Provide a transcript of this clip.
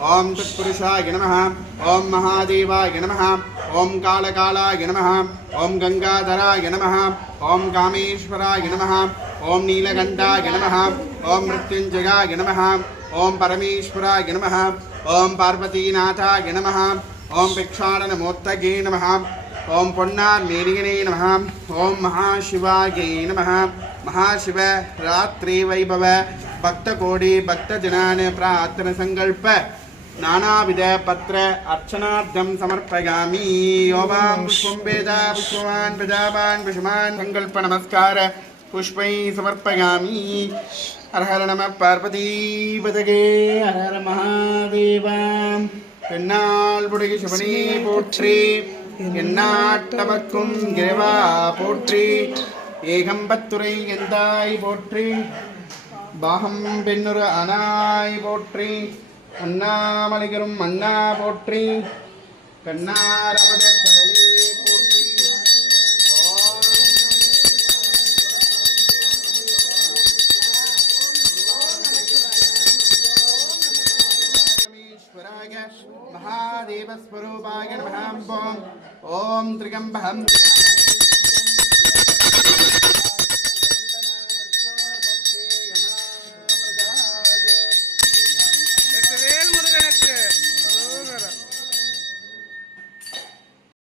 ओम तत्पुरुषाय नमः ओम महादेवाय नमः ओम कालकालाय नमः ओम गंगाधराय नमः ओम कामेश्वराय नमः ओम नीलकंठाय नमः ओम मृत्युंजयाय नमः ओम परमेश्वराय नमः ओम पार्वतीनाथाय नमः ओम भिक्षाटनमूर्तये नमः ओम पुण्णार्मेनिगणे नमः ओम महाशिवाय नमः महाशिव रात्रि वैभव भक्तकोटि भक्तजनान् प्रार्थना संकल्प नानाविध पत्र अर्चनार्थं समर्पयामि। ओवां पुष्पं वेद पुष्पवान् प्रजावान् पुष्पवान् संकल्प नमस्कार पुष्पै समर्पयामि। हर हर नमः पार्वतीपतये हर हर महादेवा பெண்ணாள்புடைய சிவனே போற்றி எந்நாட்டவர்க்கும் இறைவா போற்றி ஏகம்பத்துரை எந்தாய் போற்றி பாகம் பெண்ணுரு அனாய் போற்றி அண்ணாமலைகரும் அண்ணா போற்றி கண்ணாரமத கடலே போற்றி महादेव स्वरूपाय नमः। ओम त्रिगंबहं